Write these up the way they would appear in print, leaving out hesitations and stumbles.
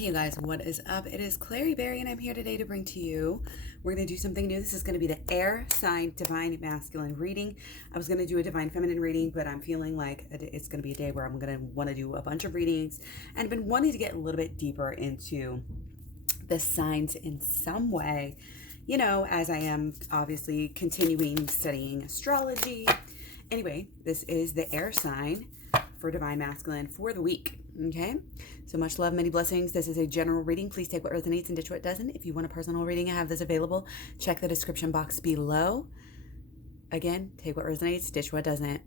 Hey you guys, what is up? It is Klaireeberry and I'm here today to bring to you, we're going to do something new. This is going to be the air sign divine masculine reading. I was going to do a divine feminine reading, but I'm feeling like it's going to be a day where I'm going to want to do a bunch of readings, and I've been wanting to get a little bit deeper into the signs in some way, you know, as I am obviously continuing studying astrology. Anyway, this is the air sign for divine masculine for the week. Okay, so much love, many blessings. This is a general reading. Please take what resonates and ditch what doesn't. If you want a personal reading, I have this available. Check the description box below. Again, take what resonates, ditch what doesn't.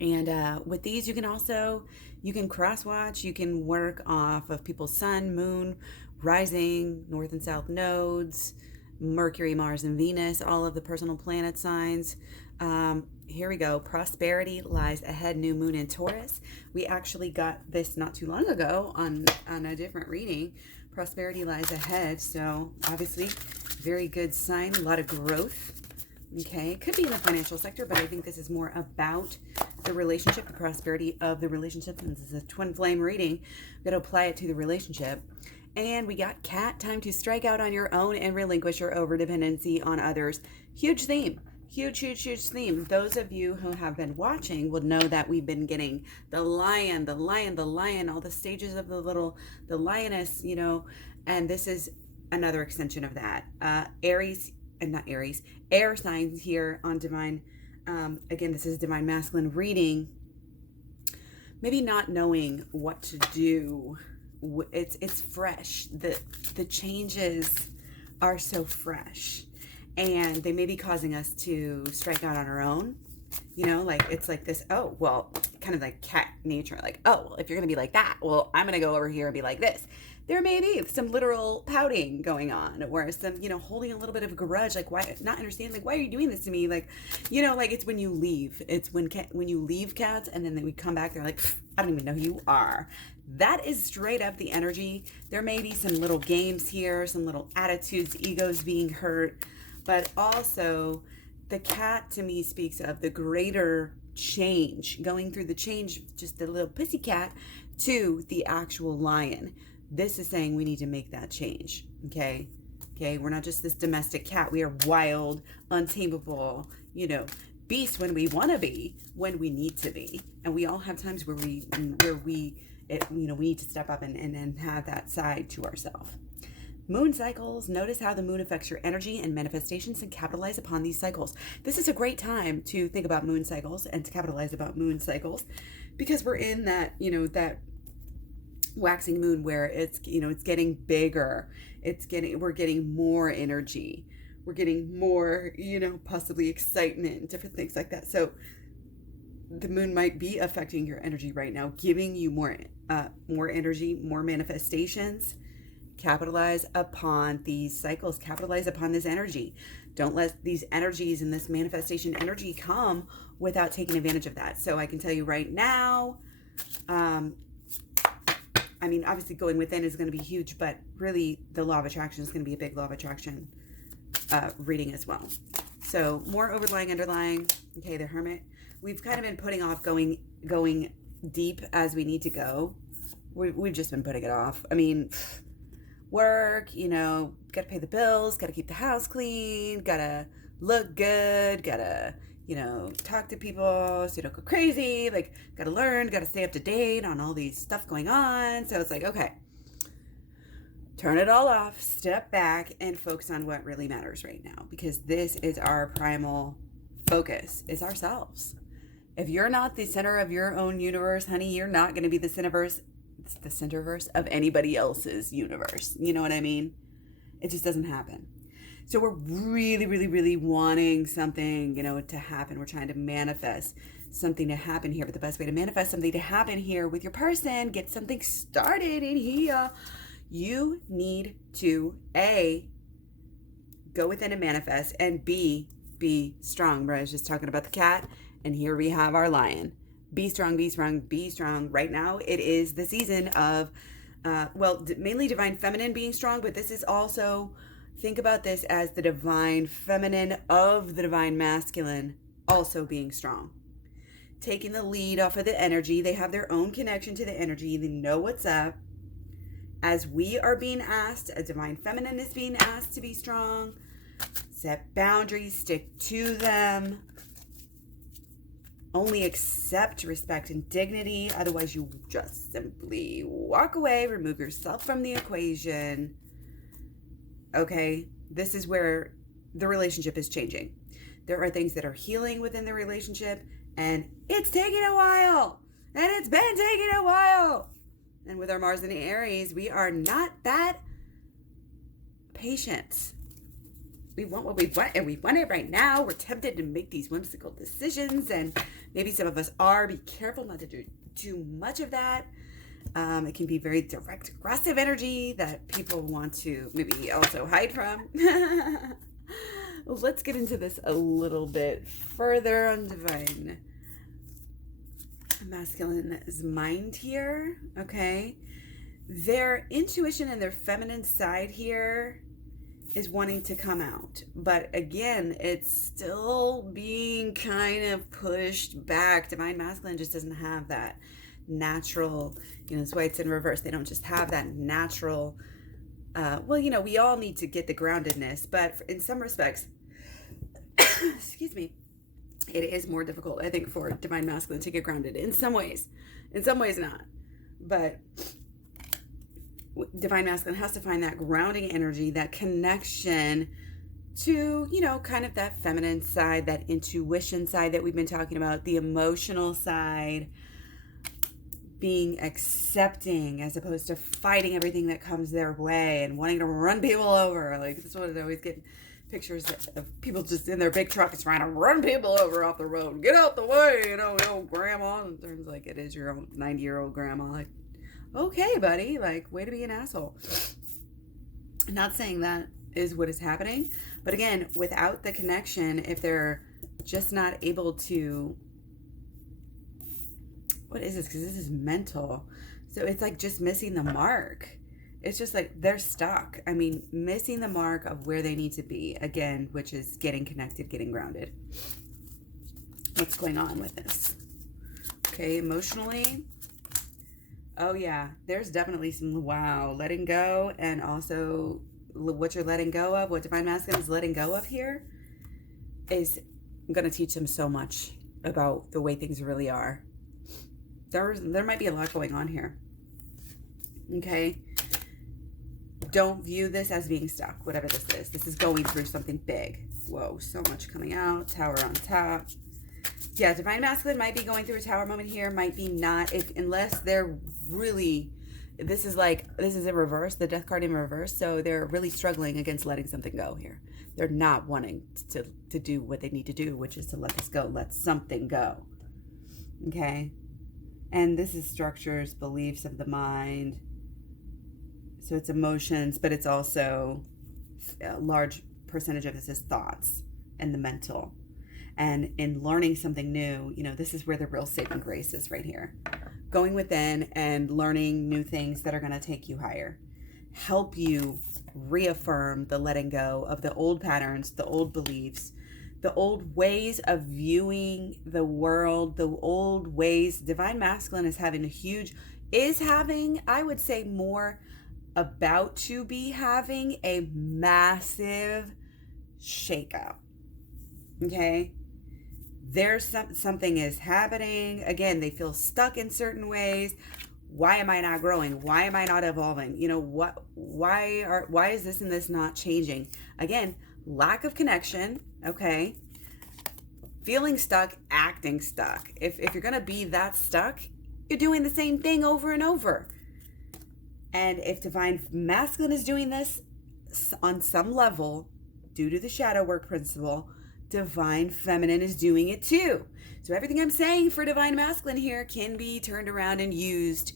And with these, you can cross watch. You can work off of people's sun, moon, rising, north and south nodes, Mercury, Mars, and Venus, all of the personal planet signs. Here we go. Prosperity lies ahead, new moon in Taurus. We actually got this not too long ago on a different reading. Prosperity lies ahead. So obviously very good sign, a lot of growth. Okay, could be in the financial sector, but I think this is more about the relationship, the prosperity of the relationship. And this is a twin flame reading. We're going to apply it to the relationship. And we got cat, time to strike out on your own and relinquish your over-dependency on others. Huge theme. Huge theme. Those of you who have been watching will know that we've been getting the lion, all the stages of the lioness, you know, and this is another extension of that. Air signs here on divine. Again, this is divine masculine reading. Maybe not knowing what to do. It's fresh. The changes are so fresh. And they may be causing us to strike out on our own, you know, like it's like this, oh, well, kind of like cat nature, like, oh, well, if you're going to be like that, well, I'm going to go over here and be like this. There may be some literal pouting going on, or some, you know, holding a little bit of a grudge, like why not understand, like, why are you doing this to me? Like, you know, like it's when you leave, it's when you leave cats and then we come back, they're like, I don't even know who you are. That is straight up the energy. There may be some little games here, some little attitudes, egos being hurt. But also, the cat to me speaks of the greater change, going through the change, just the little pussy cat, to the actual lion. This is saying we need to make that change, okay? Okay, we're not just this domestic cat. We are wild, untamable, you know, beasts when we want to be, when we need to be. And we all have times where we need to step up and have that side to ourselves. Moon cycles. Notice how the moon affects your energy and manifestations and capitalize upon these cycles. This is a great time to think about moon cycles and to capitalize about moon cycles, because we're in that, you know, that waxing moon where it's, you know, it's getting bigger. We're getting more energy. We're getting more, you know, possibly excitement, different things like that. So the moon might be affecting your energy right now, giving you more energy, more manifestations. Capitalize upon these cycles, capitalize upon this energy. Don't let these energies and this manifestation energy come without taking advantage of that. So I can tell you right now, I mean, obviously going within is going to be huge, but really the law of attraction is going to be a big law of attraction reading as well. So more overlying, underlying. Okay, the Hermit. We've kind of been putting off going deep as we need to go. We've just been putting it off. I mean, work, you know, got to pay the bills, got to keep the house clean, got to look good, got to, you know, talk to people so you don't go crazy, like, got to learn, got to stay up to date on all these stuff going on. So it's like, okay, turn it all off, step back, and focus on what really matters right now, because this is our primal focus, is ourselves. If you're not the center of your own universe, honey, you're not going to be the centerverse of anybody else's universe. You know what I mean? It just doesn't happen. So we're really wanting something, you know, to happen. We're trying to manifest something to happen here. But the best way to manifest something to happen here with your person, get something started in here, you need to A, go within and manifest, and B, be strong. Right? I was just talking about the cat, and here we have our lion. Be strong, be strong, be strong. Right now, it is the season of, mainly divine feminine being strong, but this is also, think about this as the divine feminine of the divine masculine also being strong. Taking the lead off of the energy. They have their own connection to the energy. They know what's up. as we are being asked, a divine feminine is being asked to be strong. Set boundaries, stick to them. Only accept, respect, and dignity. Otherwise, you just simply walk away, remove yourself from the equation. Okay, this is where the relationship is changing. There are things that are healing within the relationship, and it's taking a while. And it's been taking a while. And with our Mars in Aries, we are not that patient. We want what we want, and we want it right now. We're tempted to make these whimsical decisions, and maybe some of us are. Be careful not to do too much of that. It can be very direct, aggressive energy that people want to maybe also hide from. Let's get into this a little bit further on divine masculine's mind here. Okay, their intuition and their feminine side here is wanting to come out, but again, it's still being kind of pushed back. Divine masculine just doesn't have that natural, that's why it's in reverse. They don't just have that natural, we all need to get the groundedness, but in some respects, excuse me, it is more difficult, I think, for divine masculine to get grounded in some ways not, but divine masculine has to find that grounding energy, that connection to, kind of that feminine side, that intuition side that we've been talking about, the emotional side, being accepting as opposed to fighting everything that comes their way and wanting to run people over. Like, this is what I always get pictures of people just in their big trucks trying to run people over off the road. Get out the way, the old grandma. And it turns like it is your own 90-year-old grandma. Like, okay, buddy, like, way to be an asshole. I'm not saying that is what is happening, but again, without the connection, if they're just not able to, what is this? Because this is mental. So it's like just missing the mark. It's just like they're stuck. I mean, missing the mark of where they need to be, again, which is getting connected, getting grounded. What's going on with this? Okay, emotionally. Oh yeah, there's definitely some letting go, and also what you're letting go of, what divine masculine is letting go of here is going to teach them so much about the way things really are. There might be a lot going on here. Okay, don't view this as being stuck, whatever this is. This is going through something big. Whoa, so much coming out. Tower on top. Yeah, divine masculine might be going through a tower moment here, might be not, unless they're really, this is in reverse, the death card in reverse, so they're really struggling against letting something go here. They're not wanting to do what they need to do, which is to let this go, let something go. Okay? And this is structures, beliefs of the mind. So it's emotions, but it's also a large percentage of this is thoughts and the mental. And in learning something new, this is where the real saving grace is right here. Going within and learning new things that are going to take you higher. Help you reaffirm the letting go of the old patterns, the old beliefs, the old ways of viewing the world, the old ways. Divine masculine is having I would say more about to be having a massive shakeup. Okay? There's something is happening. Again, they feel stuck in certain ways. Why am I not growing? Why am I not evolving? Why is this and this not changing? Again, lack of connection, okay? Feeling stuck, acting stuck. If you're going to be that stuck, you're doing the same thing over and over. And if divine masculine is doing this on some level, due to the shadow work principle, divine feminine is doing it too. So everything I'm saying for divine masculine here can be turned around and used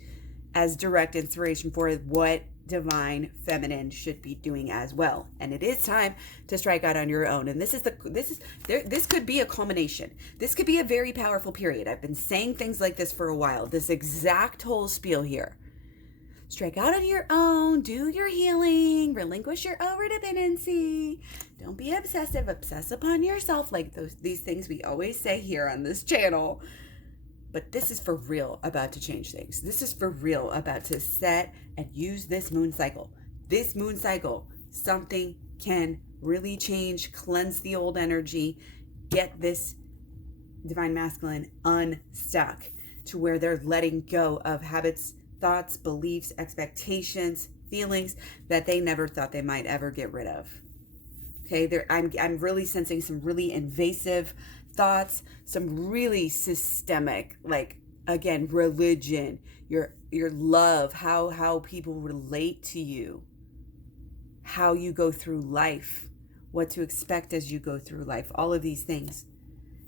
as direct inspiration for what divine feminine should be doing as well. And it is time to strike out on your own. And this could be a culmination. This could be a very powerful period. I've been saying things like this for a while. This exact whole spiel here. Strike out on your own, do your healing, relinquish your over-dependency. Don't be obsessive, obsess upon yourself, like these things we always say here on this channel. But this is for real about to change things. This is for real about to set and use this moon cycle. This moon cycle, something can really change, cleanse the old energy, get this divine masculine unstuck to where they're letting go of habits, thoughts, beliefs, expectations, feelings that they never thought they might ever get rid of. Okay, I'm really sensing some really invasive thoughts, some really systemic, like, again, religion, your love, how people relate to you, how you go through life, what to expect as you go through life, all of these things.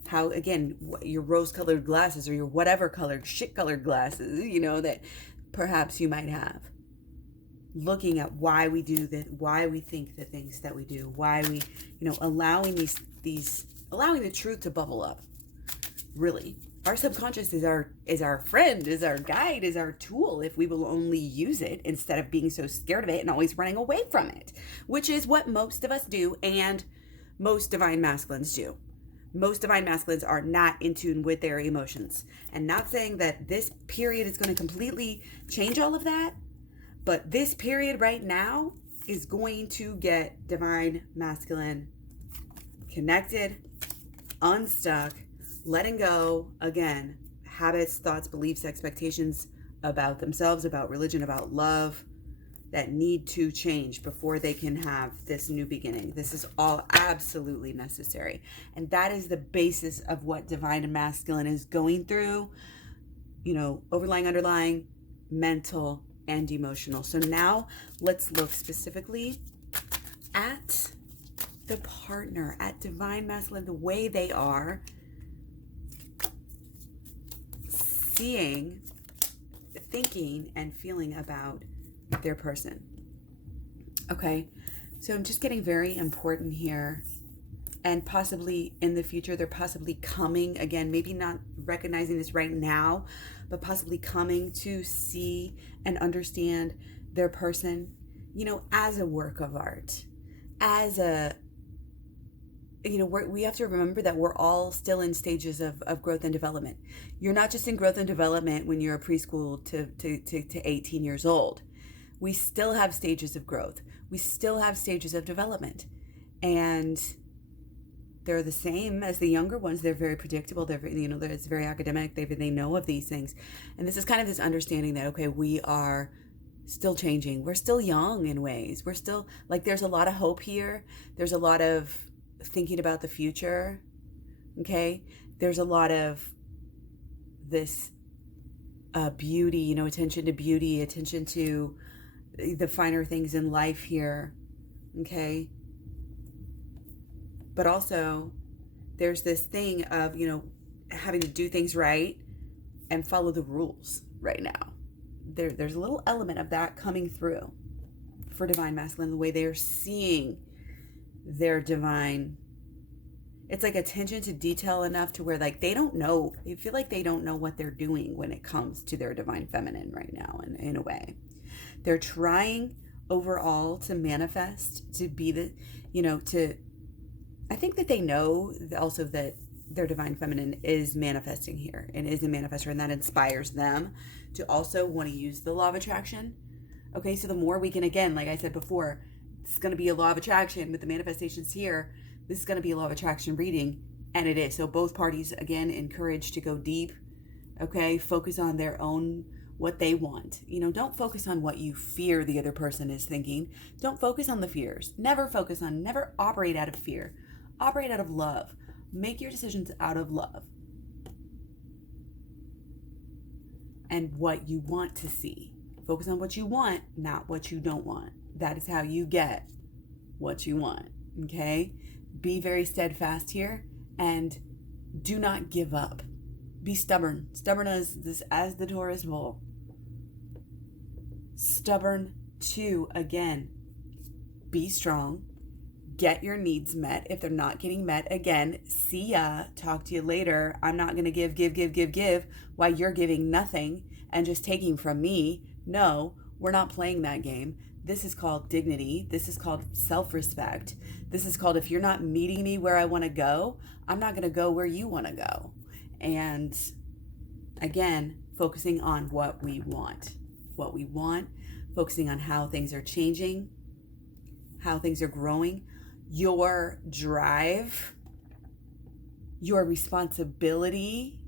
How, again, your rose-colored glasses or your whatever colored, shit-colored glasses, that perhaps you might have. Looking at why we do that, why we think the things that we do, why we, allowing allowing the truth to bubble up. Really, our subconscious is our friend, is our guide, is our tool if we will only use it instead of being so scared of it and always running away from it, which is what most of us do and most divine masculines do. Most divine masculines are not in tune with their emotions. And not saying that this period is going to completely change all of that, but this period right now is going to get divine masculine connected, unstuck, letting go, again, habits, thoughts, beliefs, expectations about themselves, about religion, about love that need to change before they can have this new beginning. This is all absolutely necessary. And that is the basis of what divine and masculine is going through, overlying, underlying, mental, and emotional. So now let's look specifically at the partner, at divine masculine, the way they are seeing, thinking, and feeling about their person. Okay, so I'm just getting very important here, and possibly in the future they're possibly coming, again, maybe not recognizing this right now, but possibly coming to see and understand their person, as a work of art, as a, we have to remember that we're all still in stages of growth and development. You're not just in growth and development when you're a preschool to 18 years old. We still have stages of growth. We still have stages of development. And they're the same as the younger ones. They're very predictable. It's very academic. They know of these things. And this is kind of this understanding that, okay, we are still changing. We're still young in ways. We're still, there's a lot of hope here. There's a lot of thinking about the future. Okay? There's a lot of this beauty, attention to beauty, attention to the finer things in life here. Okay? But also, there's this thing of, having to do things right and follow the rules right now. There's a little element of that coming through for divine masculine, the way they're seeing their divine. It's like attention to detail enough to where, they don't know, they feel like they don't know what they're doing when it comes to their divine feminine right now, in a way. They're trying overall to manifest, to be I think that they know also that their divine feminine is manifesting here and is a manifestor, and that inspires them to also want to use the law of attraction. Okay, so the more we can, again, like I said before, it's going to be a law of attraction with the manifestations here. This is going to be a law of attraction reading, and it is. So both parties, again, encouraged to go deep, okay? Focus on their own, what they want. Don't focus on what you fear the other person is thinking. Don't focus on the fears. Never operate out of fear. Operate out of love. Make your decisions out of love. And what you want to see. Focus on what you want, not what you don't want. That is how you get what you want. Okay? Be very steadfast here and do not give up. Be stubborn. Stubborn as the Taurus bull. Stubborn to, again, be strong. Get your needs met. If they're not getting met, again, see ya. Talk to you later. I'm not going to give while you're giving nothing and just taking from me. No, we're not playing that game. This is called dignity. This is called self-respect. This is called, if you're not meeting me where I want to go, I'm not going to go where you want to go. And again, focusing on what we want, focusing on how things are changing, how things are growing, your drive, your responsibility,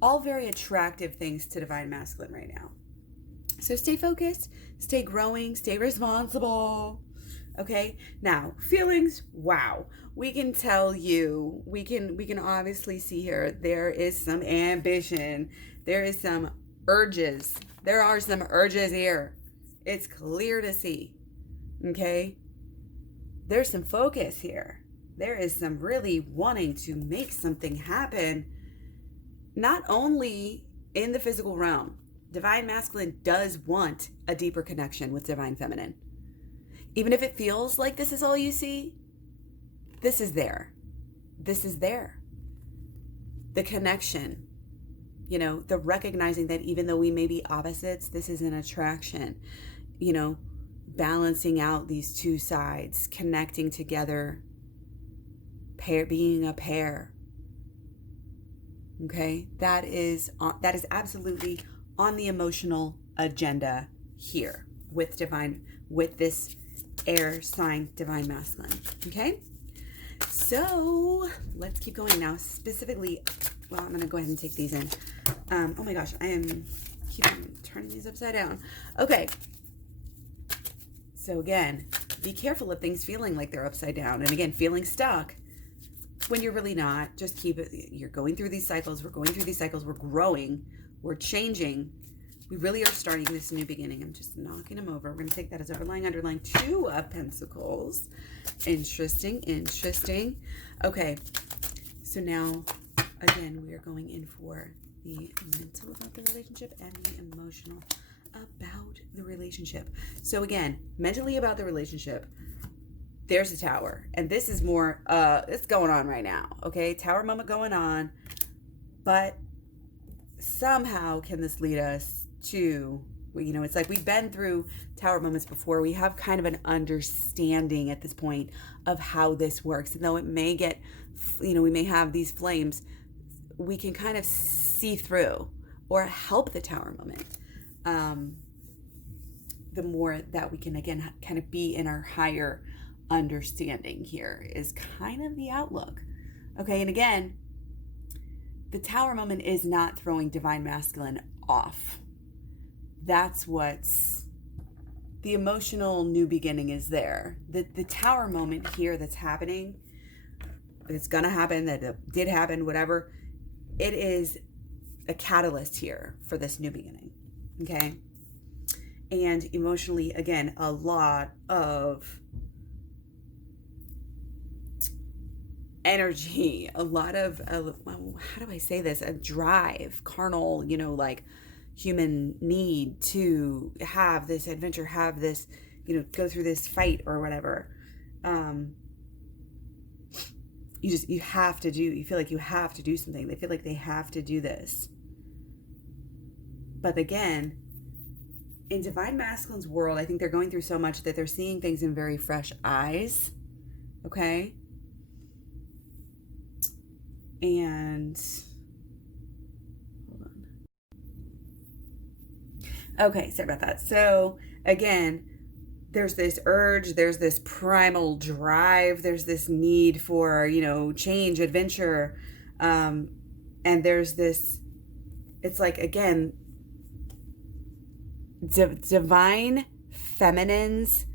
all very attractive things to Divine Masculine right now. So stay focused, stay growing, stay responsible. Okay, now feelings, wow, we can tell you, we can obviously see here, there is some ambition, there is some urges, there are some urges here. It's clear to see. Okay, there's some focus here. There is some really wanting to make something happen, not only in the physical realm. Divine Masculine does want a deeper connection with Divine Feminine. Even if it feels like this is all you see, this is there. This is there. The connection, the recognizing that even though we may be opposites, this is an attraction, balancing out these two sides, connecting together, being a pair. Okay, that is absolutely on the emotional agenda here with this air sign Divine Masculine. Okay, so let's keep going now. Specifically, I'm going to go ahead and take these in. Oh my gosh, I am keeping turning these upside down. Okay, so again, be careful of things feeling like they're upside down, and again, feeling stuck when you're really not. Just keep it. You're going through these cycles. We're going through these cycles. We're growing. We're changing. We really are starting this new beginning. I'm just knocking them over. We're going to take that as underlying 2 of Pentacles. Interesting. Okay. So now, again, we are going in for the mental about the relationship and the emotional about the relationship. So again, mentally about the relationship, there's a Tower. And this is more, it's going on right now. Okay. Tower moment going on. But somehow can this lead us to, it's like we've been through Tower moments before. We have kind of an understanding at this point of how this works. And though it may get, we may have these flames, we can kind of see through or help the Tower moment. The more that we can, again, kind of be in our higher understanding here is kind of the outlook. Okay, and again, the Tower moment is not throwing Divine Masculine off. That's what's the emotional new beginning is there. The Tower moment here that's happening, it's gonna happen, that did happen, whatever. It is a catalyst here for this new beginning. Okay, and emotionally, again, a lot of energy, a lot of how do I say this, a drive, carnal, like human need to have this adventure, have this, go through this fight or whatever. You feel like you have to do something. They feel like they have to do this. But again, in Divine Masculine's world, I think they're going through so much that they're seeing things in very fresh eyes. Okay. And hold on. Okay, sorry about that. So again, there's this urge, there's this primal drive, there's this need for, change, adventure. And there's this, it's like, again, Divine Feminine's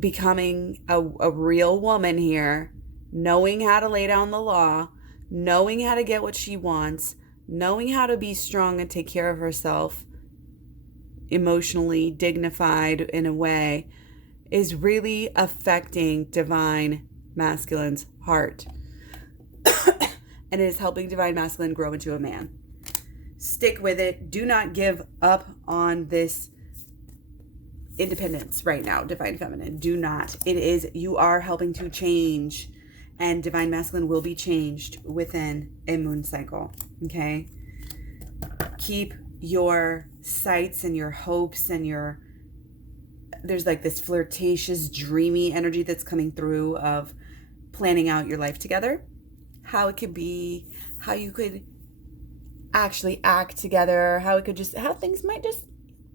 becoming a real woman here, knowing how to lay down the law, knowing how to get what she wants, knowing how to be strong and take care of herself, emotionally dignified in a way, is really affecting Divine Masculine's heart. And it is helping Divine Masculine grow into a man. Stick with it. Do not give up on this independence right now, Divine Feminine. Do not. You are helping to change. And Divine Masculine will be changed within a moon cycle. Okay? Keep your sights and your hopes and there's like this flirtatious, dreamy energy that's coming through of planning out your life together. How it could be, how you could actually act together, how things might just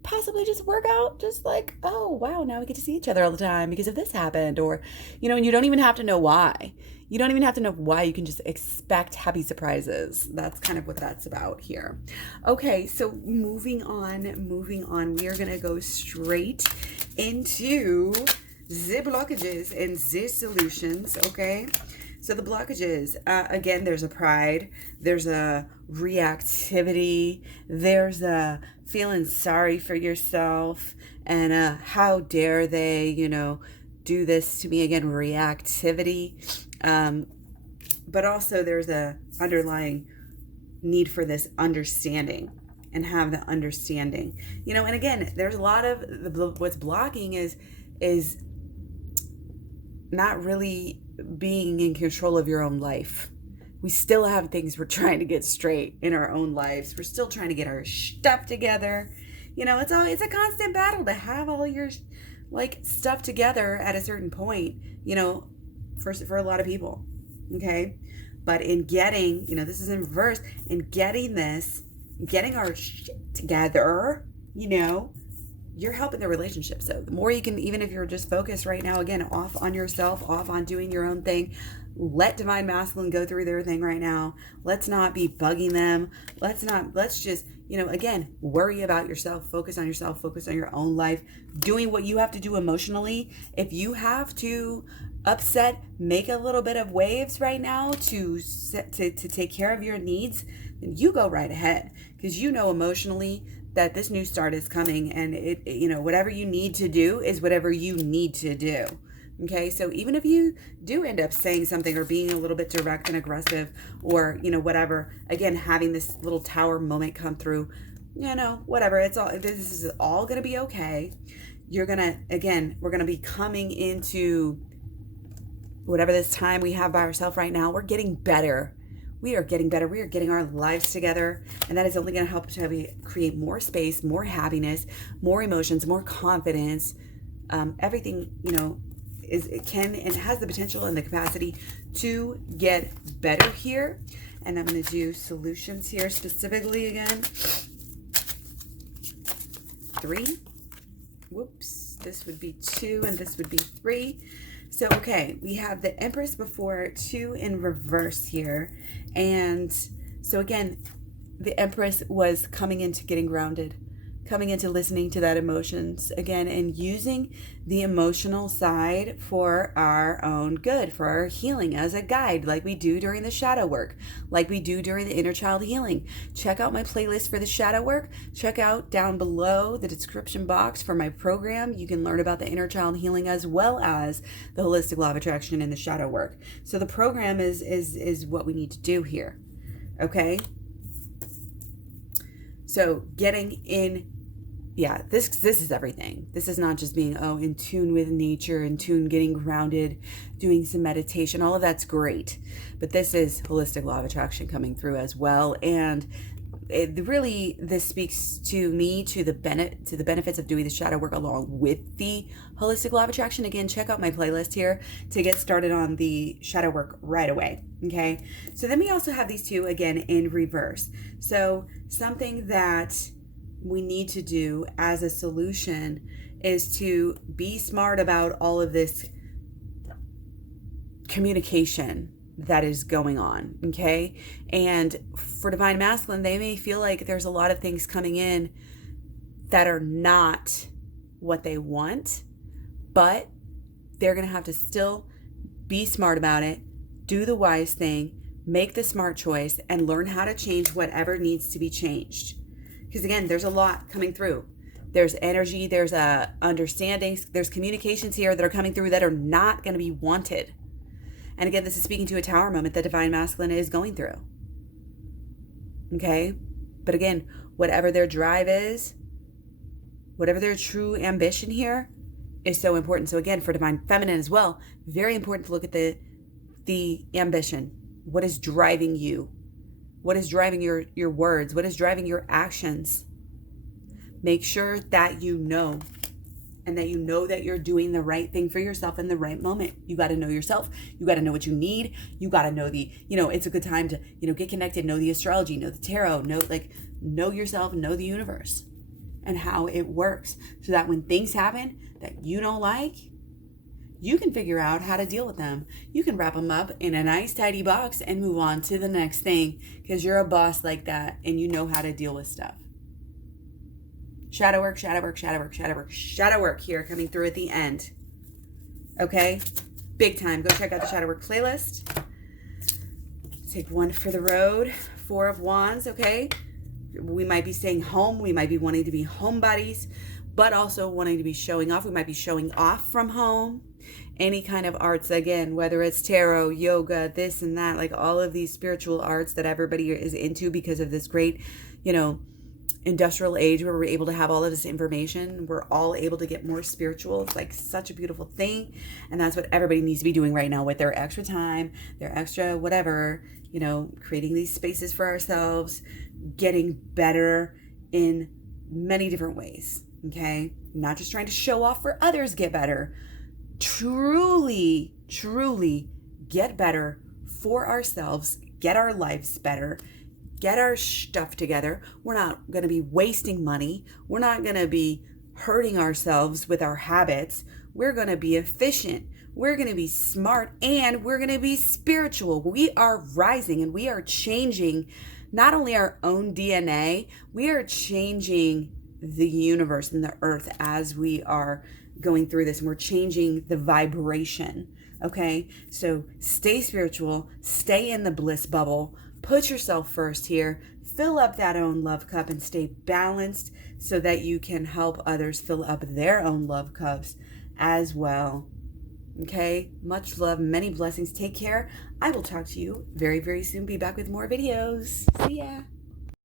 possibly just work out, just like, oh wow, now we get to see each other all the time because of this happened. Or, and you don't even have to know why. You don't even have to know why. You can just expect happy surprises. That's kind of what that's about here. Okay, so moving on, we are going to go straight into the blockages and the solutions. Okay, so the blockages, again, there's a pride, there's a reactivity, there's a feeling sorry for yourself, and how dare they, do this to me, again, reactivity. But also there's a underlying need for this understanding and have the understanding, and again, there's a lot of what's blocking is not really being in control of your own life. We still have things we're trying to get straight in our own lives. We're still trying to get our stuff together. It's a constant battle to have all your stuff together at a certain point, for a lot of people. Okay. But in getting, this is in reverse, in getting our shit together, you're helping the relationship. So the more you can, even if you're just focused right now, again, off on yourself, off on doing your own thing, let Divine Masculine go through their thing right now. Let's not be bugging them. Let's just, again, worry about yourself, focus on your own life, doing what you have to do emotionally. If you have to make a little bit of waves right now to take care of your needs, then you go right ahead, because emotionally that this new start is coming, and whatever you need to do is whatever you need to do. Okay, so even if you do end up saying something or being a little bit direct and aggressive, or whatever, again, having this little tower moment come through, whatever, this is all gonna be okay. We're gonna be coming into whatever this time we have by ourselves right now. We're getting better. We are getting better. We are getting our lives together. And that is only going to help to create more space, more happiness, more emotions, more confidence. Everything, can and has the potential and the capacity to get better here. And I'm going to do solutions here specifically again. 3. Whoops. This would be 2 and this would be 3. So, okay, we have the Empress before 2 in reverse here. And so again, the Empress was coming into getting grounded, coming into listening to that emotions again, and using the emotional side for our own good, for our healing as a guide, like we do during the shadow work, like we do during the inner child healing. Check out my playlist for the shadow work. Check out down below the description box for my program. You can learn about the inner child healing as well as the holistic law of attraction and the shadow work. So the program is what we need to do here. Okay. So getting in, this is everything. This is not just being, in tune with nature, getting grounded, doing some meditation. All of that's great. But this is holistic law of attraction coming through as well. And this speaks to me, to the benefits of doing the shadow work along with the holistic law of attraction. Again, check out my playlist here to get started on the shadow work right away. Okay. So then we also have these two again in reverse. So something that we need to do as a solution is to be smart about all of this communication that is going on. Okay. And for Divine Masculine, they may feel like there's a lot of things coming in that are not what they want, but they're going to have to still be smart about it, do the wise thing, make the smart choice, and learn how to change whatever needs to be changed. Because again, there's a lot coming through. There's energy, there's understandings, there's communications here that are coming through that are not going to be wanted. And again, this is speaking to a tower moment that Divine Masculine is going through. Okay? But again, whatever their drive is, whatever their true ambition here is so important. So again, for Divine Feminine as well, very important to look at the ambition. What is driving you? What is driving your words? What is driving your actions? Make sure that you know and that you know that you're doing the right thing for yourself in the right moment. You got to know yourself. You got to know what you need. You got to know it's a good time to, get connected, know the astrology, know the tarot, know yourself, know the universe and how it works, so that when things happen that you don't like, you can figure out how to deal with them. You can wrap them up in a nice tidy box and move on to the next thing, because you're a boss like that and you know how to deal with stuff. Shadow work, shadow work, shadow work, shadow work, shadow work here coming through at the end. Okay? Big time. Go check out the shadow work playlist. Take one for the road. 4 of Wands, okay? We might be staying home. We might be wanting to be homebodies, but also wanting to be showing off. We might be showing off from home. Any kind of arts, again, whether it's tarot, yoga, this and that, like all of these spiritual arts that everybody is into because of this great, industrial age where we're able to have all of this information. We're all able to get more spiritual. It's like such a beautiful thing. And that's what everybody needs to be doing right now with their extra time, their extra whatever, creating these spaces for ourselves, getting better in many different ways. Okay. Not just trying to show off for others, get better. Truly get better for ourselves, get our lives better, get our stuff together. We're not going to be wasting money. We're not going to be hurting ourselves with our habits. We're going to be efficient. We're going to be smart, and we're going to be spiritual. We are rising and we are changing not only our own DNA, we are changing the universe and the earth as we are going through this, and we're changing the vibration. Okay, so stay spiritual, stay in the bliss bubble, put yourself first here, fill up that own love cup, and stay balanced so that you can help others fill up their own love cups as well. Okay, much love, many blessings. Take care. I will talk to you very, very soon. Be back with more videos. See ya.